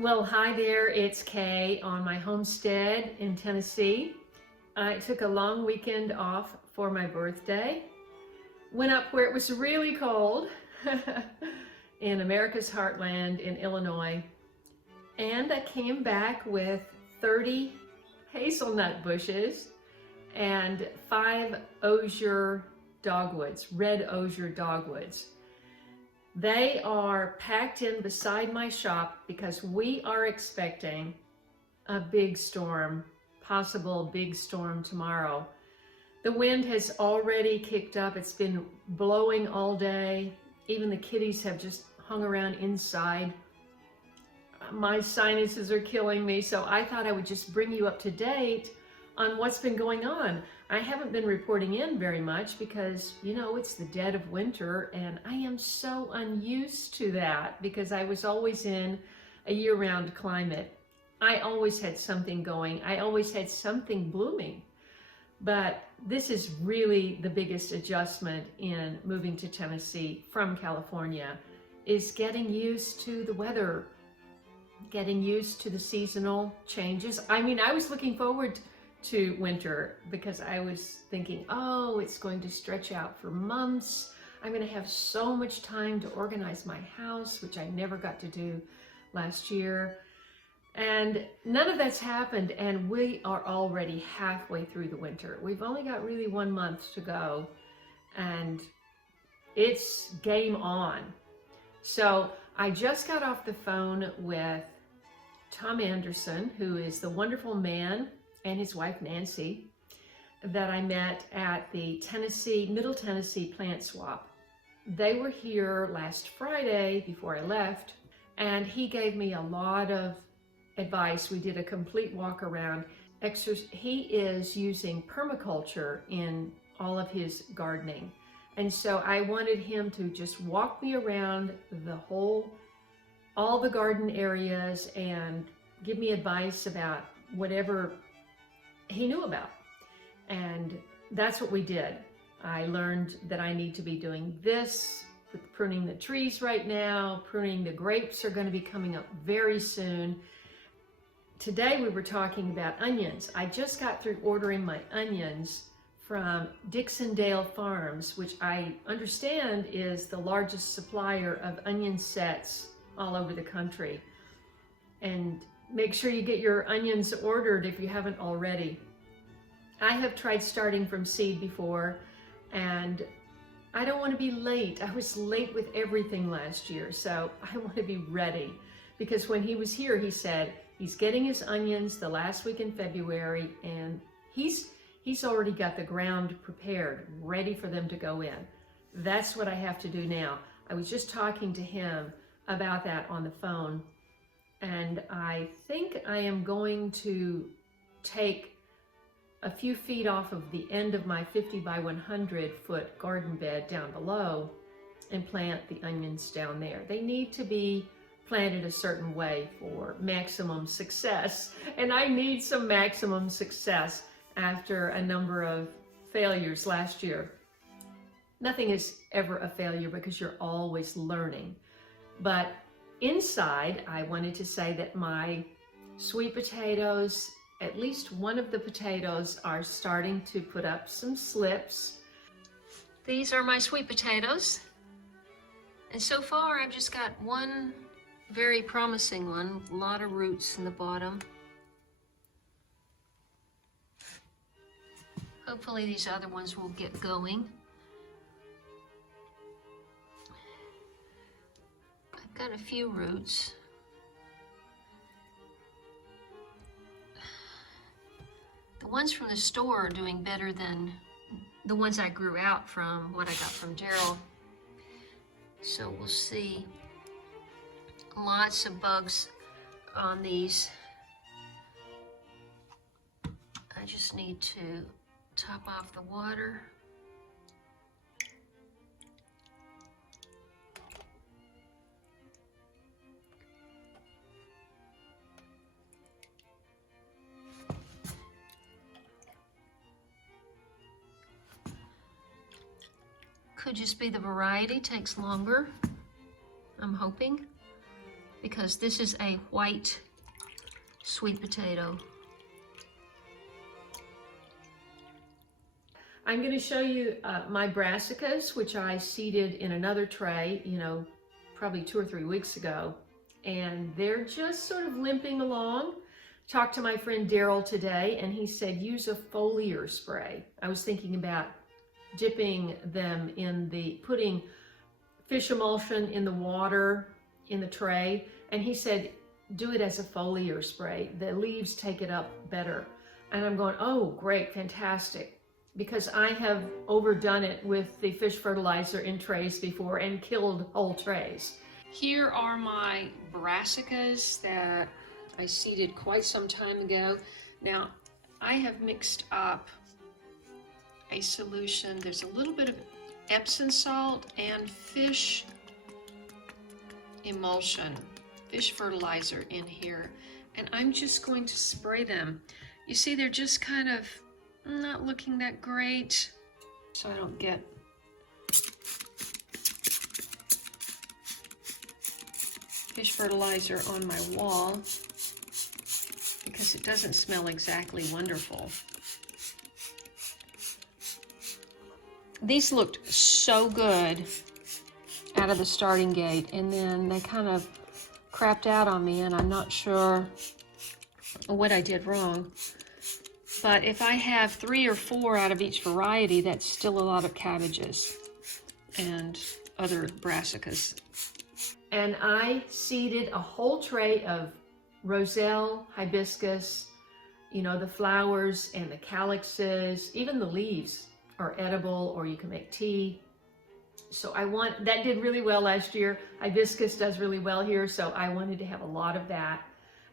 Well, hi there, it's Kay on my homestead in Tennessee. I took a long weekend off for my birthday. Went up where it was really cold in America's heartland in Illinois. And I came back with 30 hazelnut bushes and 5 osier dogwoods, red osier dogwoods. They are packed in beside my shop because we are expecting a big storm, possible big storm tomorrow. The wind has already kicked up. It's been blowing all day. Even the kitties have just hung around inside. My sinuses are killing me, so I thought I would just bring you up to date on what's been going on. I haven't been reporting in very much because, you know, it's the dead of winter and I am so unused to that because I was always in a year-round climate. I always had something going. I always had something blooming. But this is really the biggest adjustment in moving to Tennessee from California, is getting used to the weather, getting used to the seasonal changes. I mean, I was looking forward to winter because I was thinking, oh, it's going to stretch out for months. I'm going to have so much time to organize my house, which I never got to do last year. And none of that's happened, and we are already halfway through the winter. We've only got really 1 month to go, and it's game on. So I just got off the phone with Tom Anderson, who is the wonderful man, and his wife Nancy, that I met at the Middle Tennessee plant swap. They were here last Friday before I left, and he gave me a lot of advice. We did a complete walk around. He is using permaculture in all of his gardening. And so I wanted him to just walk me around all the garden areas and give me advice about whatever he knew about. And that's what we did. I learned that I need to be doing this with pruning the trees right now. Pruning the grapes are going to be coming up very soon. Today we were talking about onions. I just got through ordering my onions from Dixondale Farms, which I understand is the largest supplier of onion sets all over the country. And make sure you get your onions ordered if you haven't already. I have tried starting from seed before, and I don't want to be late. I was late with everything last year, so I want to be ready. Because when he was here, he said he's getting his onions the last week in February, and he's already got the ground prepared, ready for them to go in. That's what I have to do now. I was just talking to him about that on the phone, and I think I am going to take a few feet off of the end of my 50 by 100 foot garden bed down below and plant the onions down there. They need to be planted a certain way for maximum success, and I need some maximum success after a number of failures last year. Nothing is ever a failure because you're always learning. But inside, I wanted to say that my sweet potatoes, at least one of the potatoes, are starting to put up some slips. These are my sweet potatoes. And so far, I've just got one very promising one, a lot of roots in the bottom. Hopefully these other ones will get going. I've got a few roots. The ones from the store are doing better than the ones I grew out from what I got from Daryl. So we'll see. Lots of bugs on these. I just need to top off the water. Could just be the variety, takes longer, I'm hoping. because this is a white sweet potato. I'm going to show you my brassicas, which I seeded in another tray, probably 2 or 3 weeks ago. And they're just sort of limping along. Talked to my friend Daryl today, and he said use a foliar spray. I was thinking about dipping them in putting fish emulsion in the water in the tray, and he said do it as a foliar spray. The leaves take it up better. And I'm going, oh great, fantastic, because I have overdone it with the fish fertilizer in trays before and killed whole trays. Here are my brassicas that I seeded quite some time ago. Now I have mixed up a solution. There's a little bit of Epsom salt and fish emulsion, fish fertilizer in here, and I'm just going to spray them. You see, they're just kind of not looking that great, so I don't get fish fertilizer on my wall, because it doesn't smell exactly wonderful. These looked so good out of the starting gate, and then they kind of crapped out on me, and I'm not sure what I did wrong. But if I have 3 or 4 out of each variety, that's still a lot of cabbages and other brassicas. And I seeded a whole tray of roselle, hibiscus, the flowers and the calyxes, even the leaves are edible, or you can make tea. So that did really well last year. Hibiscus does really well here, so I wanted to have a lot of that.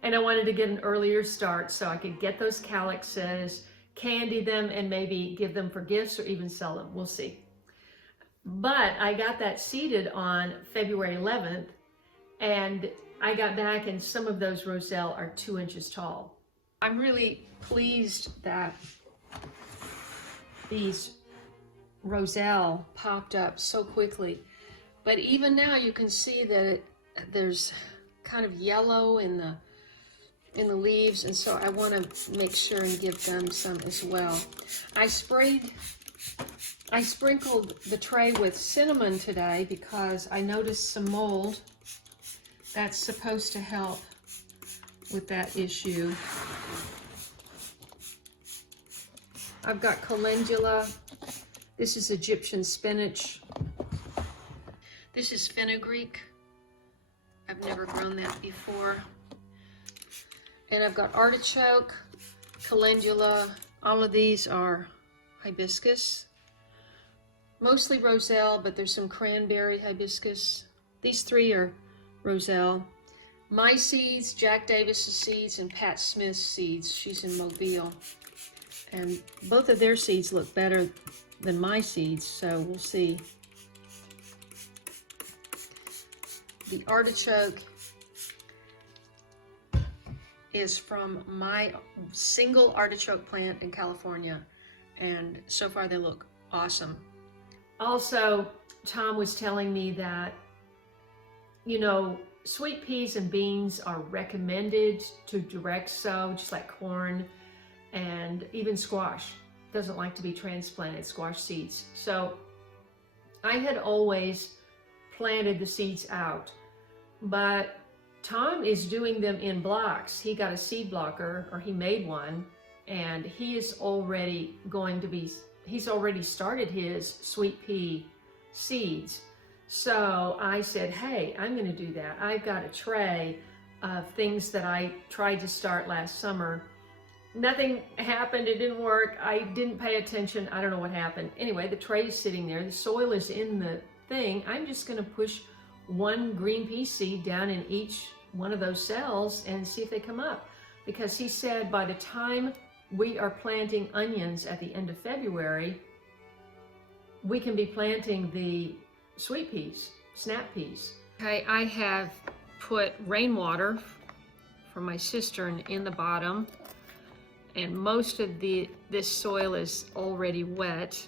And I wanted to get an earlier start so I could get those calyxes, candy them, and maybe give them for gifts or even sell them. We'll see. But I got that seeded on February 11th, and I got back and some of those roselle are 2 inches tall. I'm really pleased that these roselle popped up so quickly. But even now you can see that there's kind of yellow in the leaves, and so I want to make sure and give them some as well. I sprinkled the tray with cinnamon today because I noticed some mold. That's supposed to help with that issue. I've got calendula. This is Egyptian spinach. This is fenugreek. I've never grown that before. And I've got artichoke, calendula. All of these are hibiscus. Mostly roselle, but there's some cranberry hibiscus. These 3 are roselle. My seeds, Jack Davis's seeds, and Pat Smith's seeds. She's in Mobile. And both of their seeds look better than my seeds, so we'll see. The artichoke is from my single artichoke plant in California, and so far they look awesome. Also, Tom was telling me that, sweet peas and beans are recommended to direct sow, just like corn, and even squash doesn't like to be transplanted, squash seeds. So I had always planted the seeds out, but Tom is doing them in blocks. He got a seed blocker, or he made one, and he's already started his sweet pea seeds. So I said, hey, I'm going to do that. I've got a tray of things that I tried to start last summer. Nothing happened. It didn't work. I didn't pay attention. I don't know what happened. Anyway, the tray is sitting there. The soil is in the thing. I'm just going to push 1 green pea seed down in each one of those cells and see if they come up. Because he said by the time we are planting onions at the end of February, we can be planting the sweet peas, snap peas. Okay, I have put rainwater from my cistern in the bottom, and most of this soil is already wet.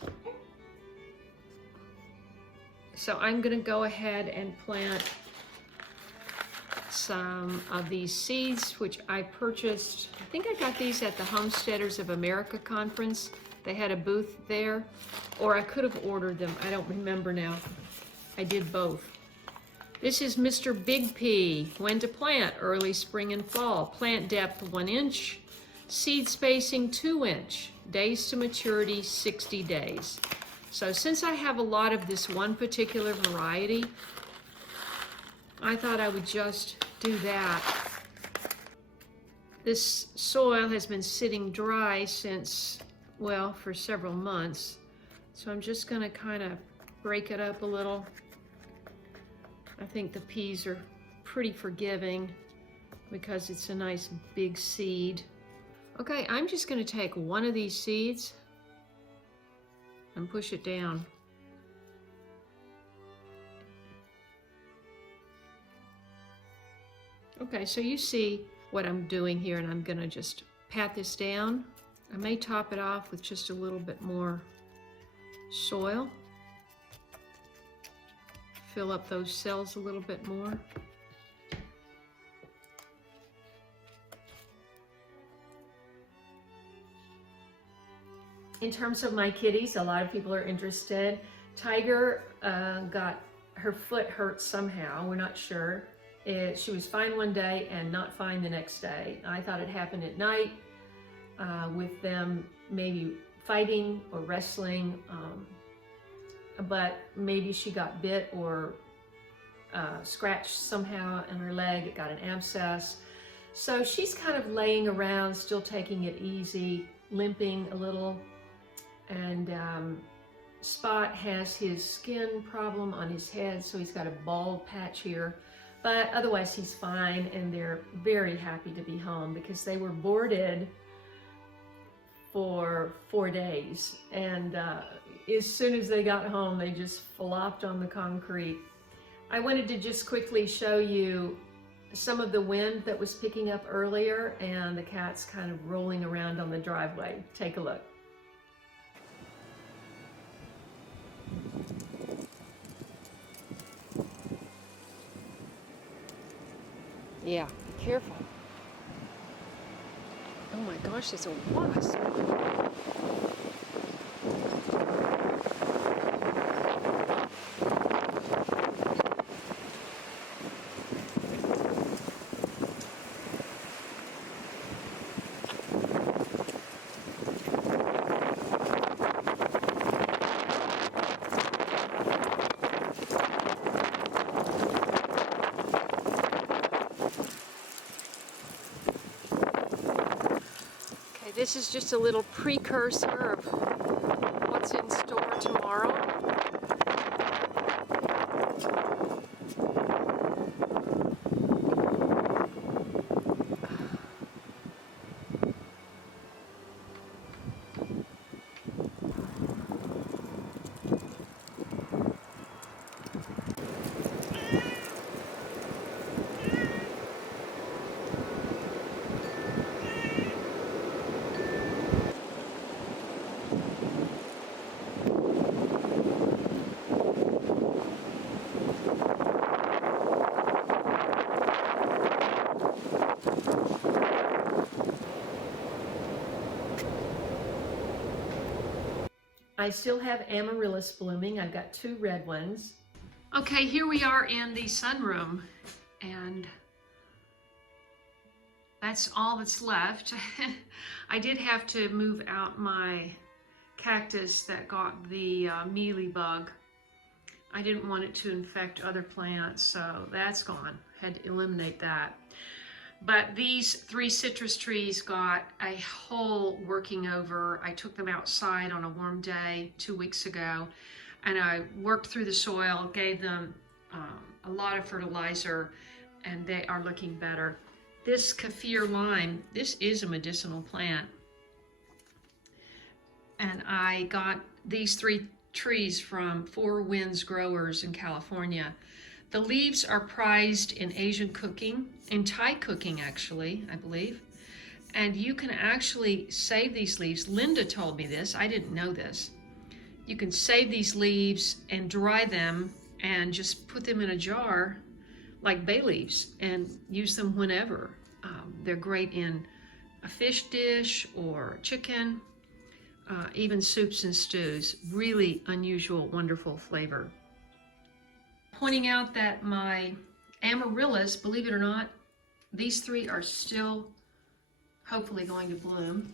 So I'm gonna go ahead and plant some of these seeds, which I purchased. I think I got these at the Homesteaders of America conference. They had a booth there, or I could have ordered them. I don't remember now. I did both. This is Mr. Big P. When to plant: early spring and fall. Plant depth 1 inch. Seed spacing 2 inch. Days to maturity 60 days. So since I have a lot of this one particular variety, I thought I would just do that. This soil has been sitting dry since, well, for several months. So I'm just gonna kind of break it up a little. I think the peas are pretty forgiving because it's a nice big seed. Okay, I'm just gonna take one of these seeds and push it down. Okay, so you see what I'm doing here, and I'm gonna just pat this down. I may top it off with just a little bit more soil. Fill up those cells a little bit more. In terms of my kitties, a lot of people are interested. Tiger got her foot hurt somehow. We're not sure. She was fine one day and not fine the next day. I thought it happened at night with them maybe fighting or wrestling, but maybe she got bit or scratched somehow in her leg. It got an abscess. So she's kind of laying around, still taking it easy, limping a little. And Spot has his skin problem on his head, so he's got a bald patch here. But otherwise he's fine, and they're very happy to be home because they were boarded for 4 days. And as soon as they got home, they just flopped on the concrete. I wanted to just quickly show you some of the wind that was picking up earlier and the cats kind of rolling around on the driveway. Take a look. Yeah, careful. Oh my gosh, there's a wasp. This is just a little precursor of what's in store tomorrow. I still have amaryllis blooming. I've got 2 red ones. Okay, here we are in the sunroom, and that's all that's left. I did have to move out my cactus that got the mealy bug. I didn't want it to infect other plants, so that's gone. Had to eliminate that. But these 3 citrus trees got a hole working over. I took them outside on a warm day 2 weeks ago, and I worked through the soil, gave them a lot of fertilizer, and they are looking better. This kaffir lime, this is a medicinal plant. And I got these 3 trees from Four Winds Growers in California. The leaves are prized in Asian cooking, in Thai cooking actually, I believe. And you can actually save these leaves. Linda told me this, I didn't know this. You can save these leaves and dry them and just put them in a jar like bay leaves and use them whenever. They're great in a fish dish or chicken, even soups and stews. Really unusual, wonderful flavor. Pointing out that my amaryllis, believe it or not, these three are still hopefully going to bloom.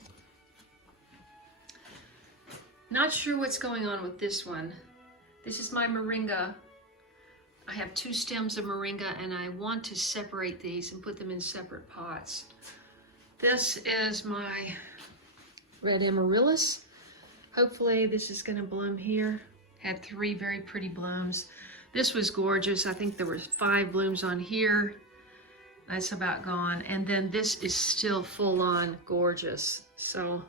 Not sure what's going on with this one. This is my moringa. I have 2 stems of moringa and I want to separate these and put them in separate pots. This is my red amaryllis. Hopefully this is going to bloom here. Had 3 very pretty blooms. This was gorgeous. I think there were 5 blooms on here. That's about gone. And then this is still full on gorgeous. So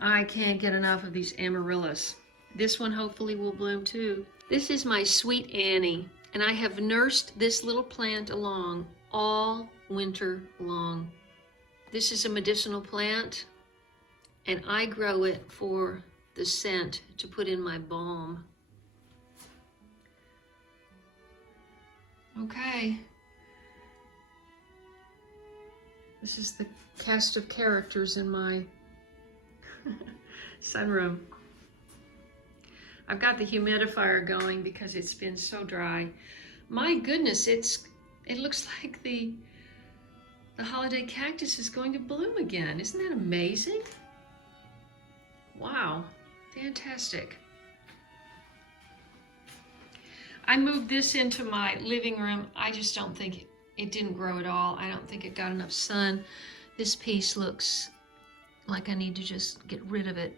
I can't get enough of these amaryllis. This one hopefully will bloom too. This is my sweet Annie, and I have nursed this little plant along all winter long. This is a medicinal plant, and I grow it for the scent to put in my balm. Okay. This is the cast of characters in my sunroom. I've got the humidifier going because it's been so dry. My goodness, it looks like the holiday cactus is going to bloom again. Isn't that amazing? Wow, fantastic. I moved this into my living room. I just don't think it didn't grow at all. I don't think it got enough sun. This piece looks like I need to just get rid of it.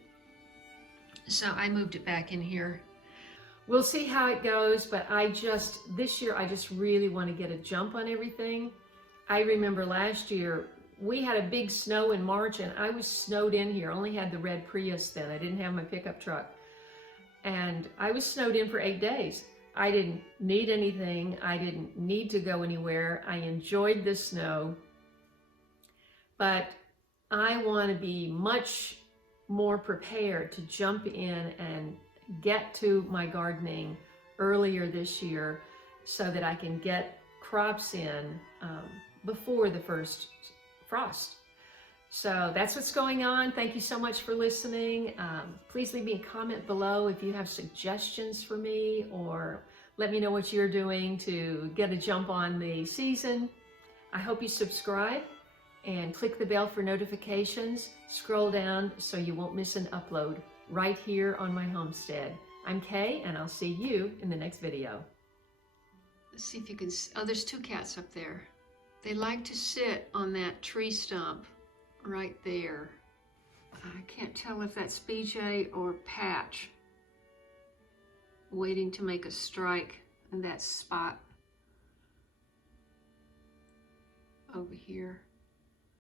So I moved it back in here. We'll see how it goes, but this year I just really want to get a jump on everything. I remember last year we had a big snow in March and I was snowed in here. I only had the red Prius then. I didn't have my pickup truck. And I was snowed in for 8 days. I didn't need anything. I didn't need to go anywhere. I enjoyed the snow. But I want to be much more prepared to jump in and get to my gardening earlier this year so that I can get crops in before the first frost. So that's what's going on. Thank you so much for listening. Please leave me a comment below if you have suggestions for me, or let me know what you're doing to get a jump on the season. I hope you subscribe and click the bell for notifications. Scroll down so you won't miss an upload right here on my homestead. I'm Kay, and I'll see you in the next video. Let's see if you can see. Oh, there's 2 cats up there. They like to sit on that tree stump right there. I can't tell if that's BJ or Patch waiting to make a strike in that spot over here.